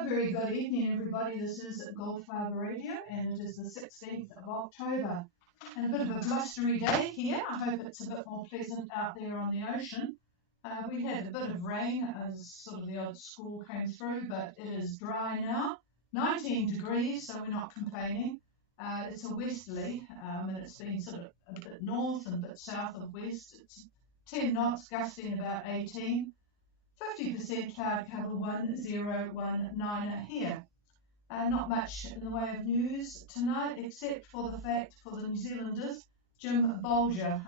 A very good evening, everybody. This is Gulf Harbour Radio, and it is the 16th of October. And a bit of a blustery day here. I hope it's a bit more pleasant out there on the ocean. We had a bit of rain as sort of the odd squall came through, but it is dry now. 19 degrees, so we're not complaining. It's a westerly, and it's been sort of a bit north and a bit south of west. It's 10 knots, gusting about 18. 50% cloud cover 1019 here. Not much in the way of news tonight, except for the fact for the New Zealanders, Jim Bolger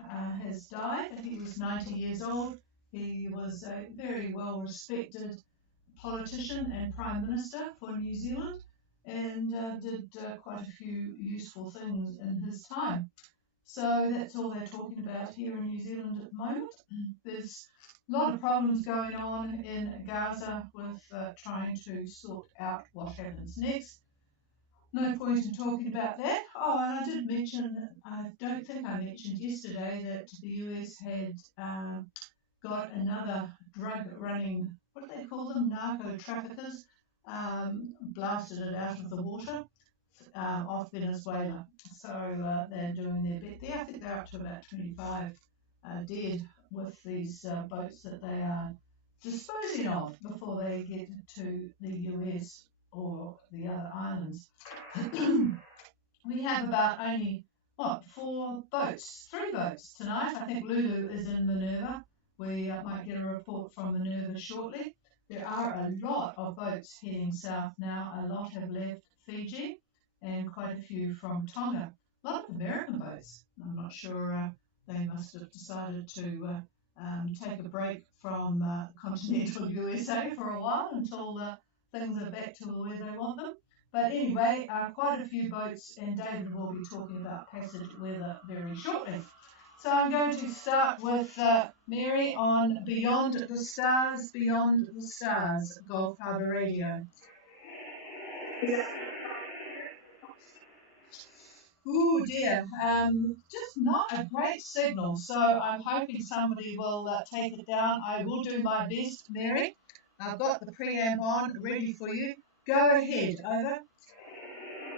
has died. He was 90 years old. He was a very well respected politician and Prime Minister for New Zealand, and did quite a few useful things in his time. So that's all they're talking about here in New Zealand at the moment. There's a lot of problems going on in Gaza with trying to sort out what happens next. No point in talking about that. Oh, and I did mention, I don't think I mentioned yesterday that the US had got another drug running, what do they call them, narco traffickers, blasted it out of the water off Venezuela. So they're doing their bit there. I think they're up to about 25 dead with these boats that they are disposing of before they get to the US or the other islands. We have about only, three boats tonight. I think Lulu is in Minerva. We might get a report from Minerva shortly. There are a lot of boats heading south now. A lot have left Fiji and quite a few from Tonga. A lot of American boats. I'm not sure, they must have decided to take a break from continental USA for a while until things are back to where they want them. But anyway, quite a few boats, and David will be talking about passage weather very shortly. So I'm going to start with Mary on Beyond the Stars, Gulf Harbour Radio. Ooh dear, just not a great signal, so I'm hoping somebody will take it down. I will do my best, Mary. I've got the preamp on, ready for you. Go ahead, over.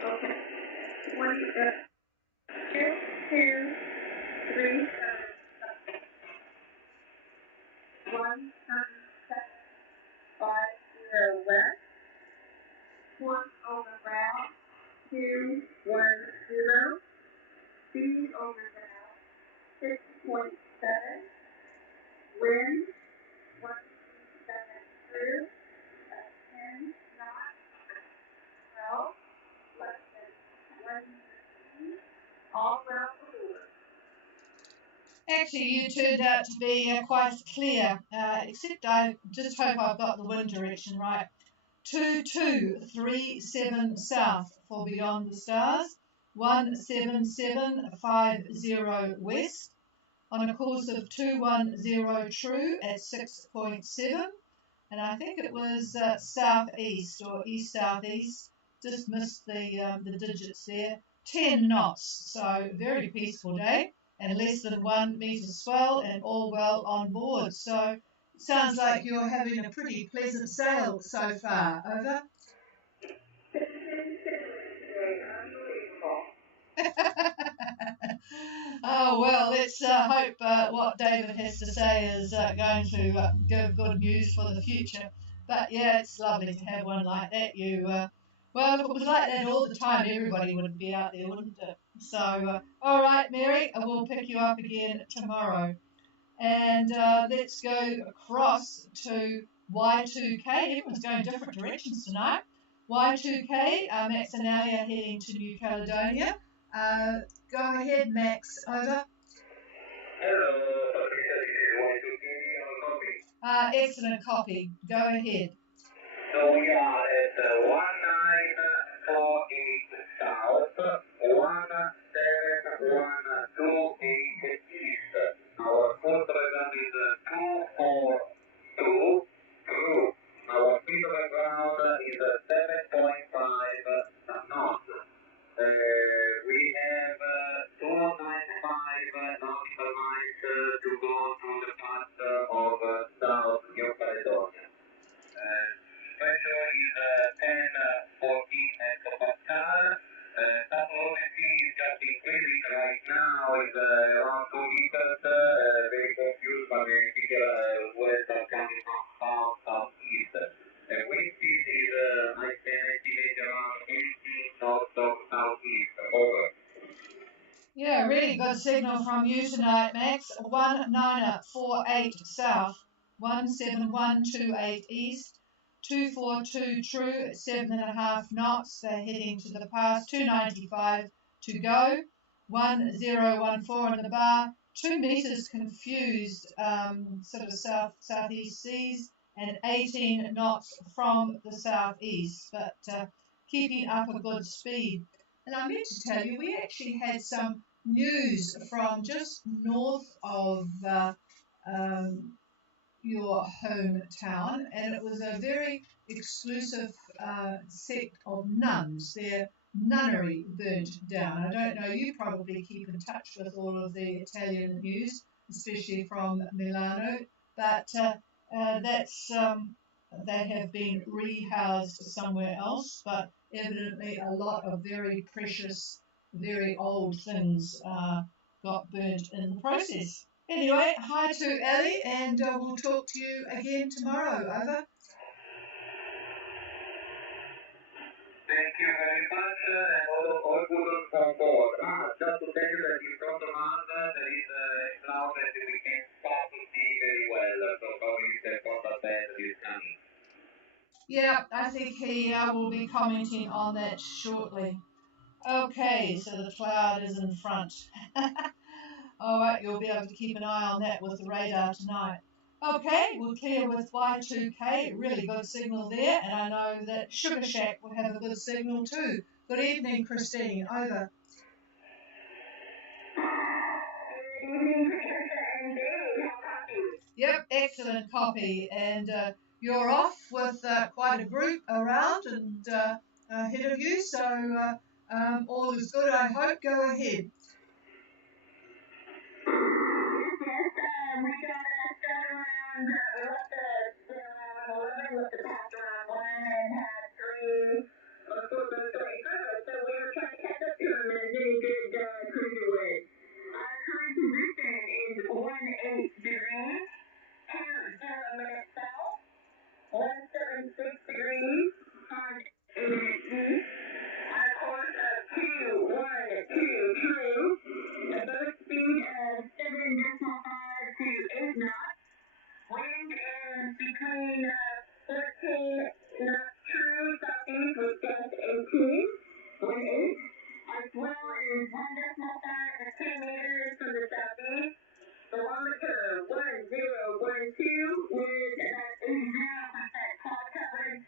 Okay. 2, 3, 1, 5, 0 west, 1 over ground, 2, 1, 0, speed over ground, 6.7, wind, 1, 7, 2, 10 knots, 12, less than 1 speed, all around the board. Actually, you turned out to be quite clear, except I just hope I've got the wind direction right. 2237 south for Beyond the Stars, 17750 west, on a course of 210 true at 6.7, and I think it was southeast or east-southeast, just missed the digits there, 10 knots, so very peaceful day, and less than 1 metre swell, and all well on board. So it sounds like you're having a pretty pleasant sail so far. Over. Oh, well, let's hope what David has to say is going to give good news for the future. But yeah, it's lovely to have one like that. Well, if it was like that all the time, everybody would be out there, wouldn't it? So, all right, Mary, we'll pick you up again tomorrow. And let's go across to Y2K. Everyone's going different directions tonight. Y2K, Max and Alia heading to New Caledonia. Go ahead, Max. Over. Hello, Patricia. This is Y2K on copy. Excellent copy. Go ahead. So we are at 1948 south, 17128 east. Our port program is 242 true. Our speed over ground is 7.5 knots. We have 295 nautical miles to go through the path of South New Caledonia. Pressure is 10 hectopascal. Tapology is just increasing right now. It's around 2 meters. Very confused by the figure west of coming from southeast. Wind speed is, I can estimate around 18 knots of southeast. Over. Yeah, really good signal from you tonight, Max. 1948 south, 17128 east, 242 true, 7.5 knots. They're heading to the pass, 295 to go, 1014 in the bar, 2 meters confused, sort of southeast seas, and 18 knots from the southeast, but keeping up a good speed. And I meant to tell you, we actually had some news from just north of your hometown, and it was a very exclusive sect of nuns. Their nunnery burnt down. I don't know, you probably keep in touch with all of the Italian news, especially from Milano, but that's they have been rehoused somewhere else, but evidently a lot of very precious, very old things got burnt in the process. Anyway, hi to Ellie, and we'll talk to you again tomorrow. Over. Thank you very much, and all good on board. Just to tell you that in front of us there is a cloud that we can start to see very well, so probably the coastal belt is coming. Yeah, I think he will be commenting on that shortly. Okay, so the cloud is in front. All right, you'll be able to keep an eye on that with the radar tonight. Okay, we'll clear with Y2K, really good signal there, and I know that Sugar Shack will have a good signal too. Good evening, Christine. Over. Yep, excellent copy, and you're off with quite a group around and ahead of you, so all is good, I hope. Go ahead. We got around, we left around 11 with the pass around 1 and had 3 so we were trying to catch up to them and getting good cruising with. Our current position is 18 degrees, 20 minutes south, 176 degrees, 5 minutes east. Our course of 212 true, a boat speed of 7.5 to 8 knots. Wind is between 14 knots true, southeast with gust 18, wind 8, as well as 1.5 to 2 meters from the southeast. Barometer 1012 with about 80% cloud coverage,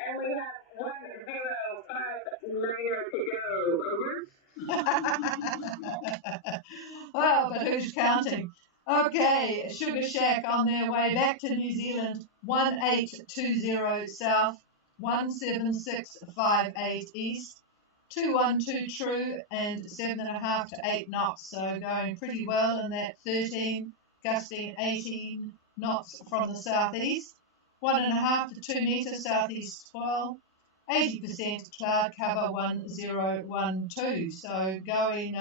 and we have 1059 to go. Over. Well, but who's counting? Okay, Sugar Shack on their way back to New Zealand, 1820 south, 17658 east, 212 true, and 7.5 to 8 knots. So going pretty well in that 13, gusting 18 knots from the southeast, 1.5 to 2 meters southeast 12. 80% cloud cover 1012. So going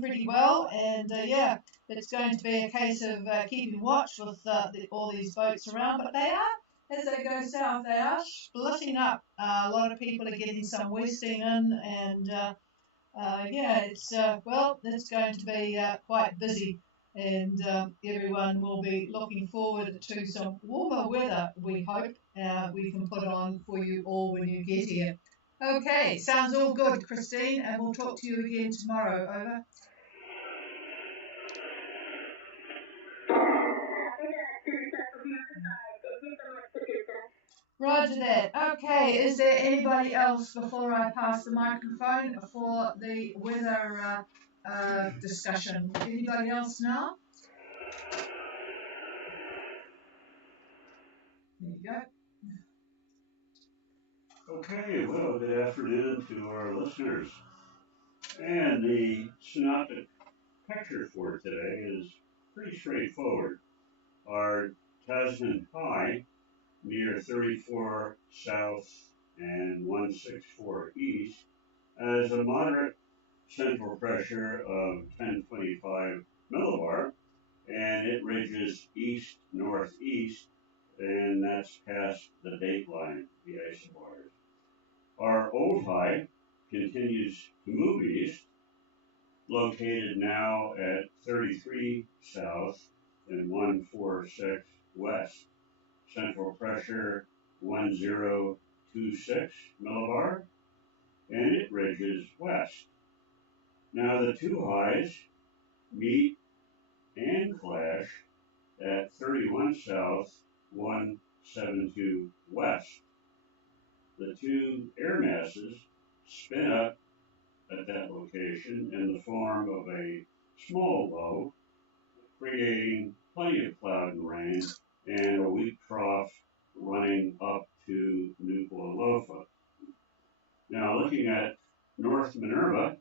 pretty well, and yeah, it's going to be a case of keeping watch with all these boats around, but they are, as they go south, they are splitting up. A lot of people are getting some westing in, and yeah, it's well, it's going to be quite busy, and everyone will be looking forward to some warmer weather. We hope we can put on for you all when you get here. Okay, sounds all good, Christine, and we'll talk to you again tomorrow. Over. Roger that. Okay, is there anybody else before I pass the microphone for the weather discussion? Anybody else now? There you go. Okay, well, good afternoon to our listeners. And the synoptic picture for today is pretty straightforward. Our Tasman High near 34 south and 164 east has a moderate central pressure of 1025 millibar, and it ridges east-northeast, and that's past the date line, the isobars. Our old high continues to move east, located now at 33 south and 146 west. Central pressure 1026 millibar, and it ridges west. Now the two highs meet and clash at 31 south, 172 west. The two air masses spin up at that location in the form of a small low, creating plenty of cloud and rain, and a weak trough running up to Nuku'alofa. Now, looking at North Minerva,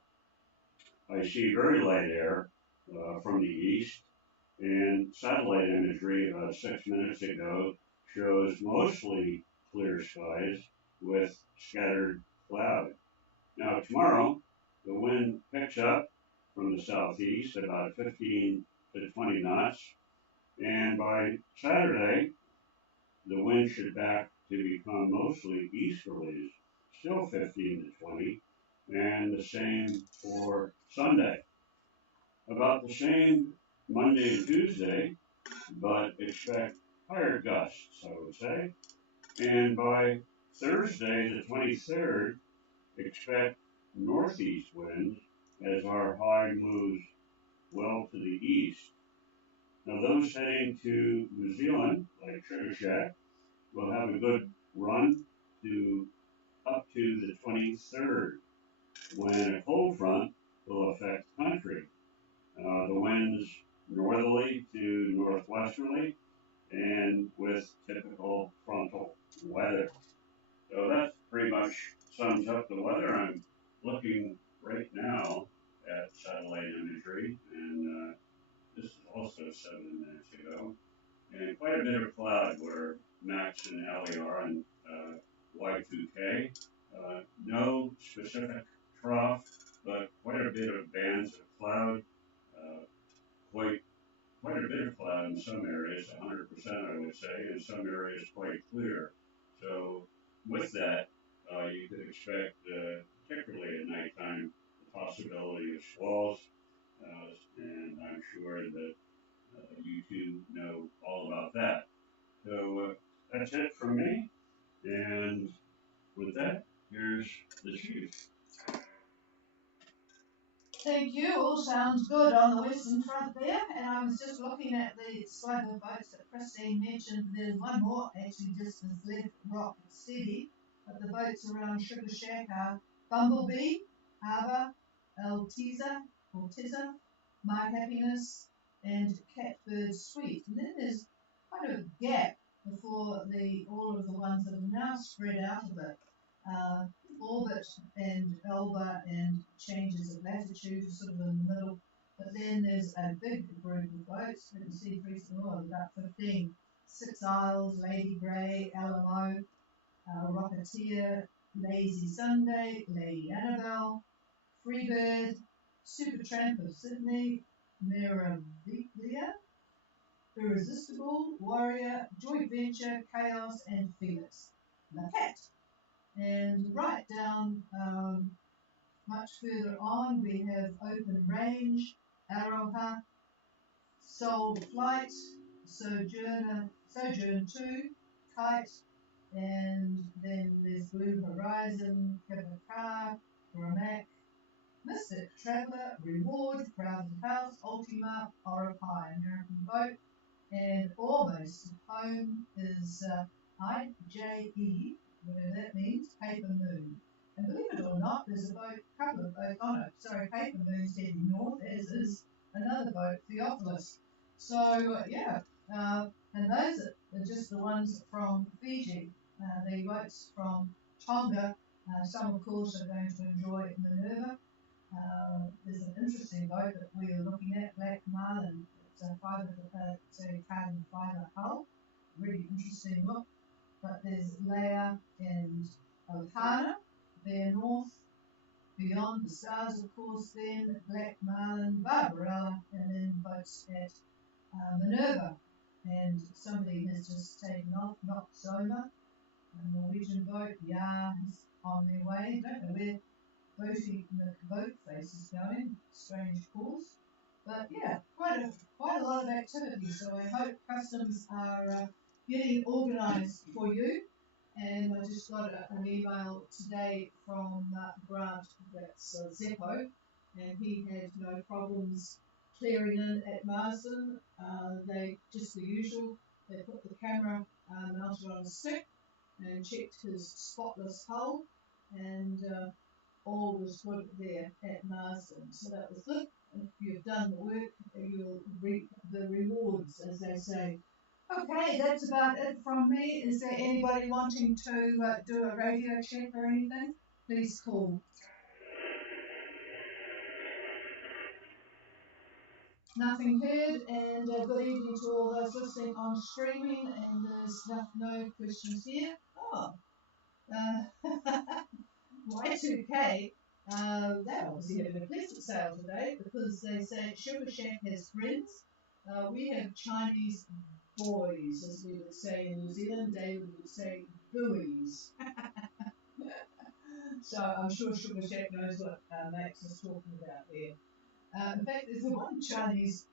I see very light air from the east, and satellite imagery about 6 minutes ago shows mostly clear skies with scattered cloud. Now, tomorrow, the wind picks up from the southeast at about 15 to 20 knots, and by Saturday, the wind should back to become mostly easterlies, still 15 to 20, and the same for Sunday. About the same Monday and Tuesday, but expect higher gusts, I would say. And by Thursday, the 23rd, expect northeast winds as our high moves well to the east. Now, those heading to New Zealand, like Sugar Shack, will have a good run to up to the 23rd, when a cold front will affect the country. The winds northerly to northwesterly, and with typical frontal weather. So that pretty much sums up the weather. I'm looking right now at satellite imagery, and this is also 7 minutes ago, and quite a bit of cloud where Max and Ellie are in Y2K. No specific trough, but quite a bit of bands of cloud, quite a bit of cloud in some areas, 100% I would say, in some areas quite clear. So with that, you could expect, particularly at nighttime, the possibility of squalls, and I'm sure that you two know all about that. So that's it from me, and with that, here's the chief. Thank you. All sounds good on the western front there. And I was just looking at the slug of boats that Christine mentioned. There's one more actually just as left rock steady. But the boats around Sugar Shack are Bumblebee, Harbour, Altiza, My Happiness, and Catbird Sweet. And then there's quite a gap before all of the ones that have now spread out a bit. Orbit and Elba and changes of latitude are sort of in the middle. But then there's a big group of boats. You can see about 15. Six Isles, Lady Grey, Alamo, Rocketeer, Lazy Sunday, Lady Annabelle, Freebird, Supertramp of Sydney, Meraviglia, Irresistible, Warrior, Joint Venture, Chaos, and Felix. The Cat. And right down much further on, we have Open Range, Aroha, Soul Flight, Sojourn 2, Kite, and then there's Blue Horizon, Kibaka, Ramak, Mystic Traveller, Reward, Crowded House, Ultima, Oropai, American Boat, and almost home is IJE, whatever that means, Paper Moon. And believe it or not, there's a couple of boats on it. Sorry, Paper Moon's heading north, as is another boat, Theophilus. So, and those are just the ones from Fiji. The boats from Tonga, some of course are going to enjoy Minerva. There's an interesting boat that we are looking at, Black Marlin. It's a carbon fibre hull, really interesting look. But there's Leia and of Harbour, there north, beyond the stars, of course, then Black Marlin, Barbarella, and then boats at Minerva. And somebody has just taken off, not sober, a Norwegian boat, yeah, is on their way. Don't know where the boat face is going, strange course. But yeah, quite a lot of activity. So I hope customs are getting organised for you. And I just got an email today from Grant, that's Zeppo, and he had no problems clearing in at Marsden. They just the usual. They put the camera mounted on a stick and checked his spotless hull, and all was good there at Marsden. So that was good. If you've done the work, you'll reap the rewards, as they say. Okay, that's about it from me. Is there anybody wanting to do a radio check or anything? Please call. Nothing heard, and good evening to all those listening on streaming, and there's no questions here. Oh, Y2K, they're obviously having a pleasant sale today because they say Sugar Shack has friends. We have Chinese boys, as we would say in New Zealand. David would say buoys. So I'm sure Sugar Shack knows what Max is talking about there. In fact, there's one Chinese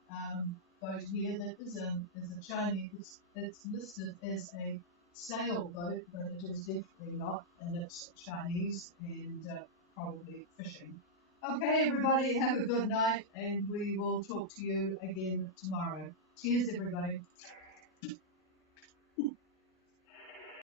boat here that is a Chinese. It's listed as a sailboat, but it is definitely not, and it's Chinese and probably fishing. Okay, everybody, have a good night, and we will talk to you again tomorrow. Cheers, everybody.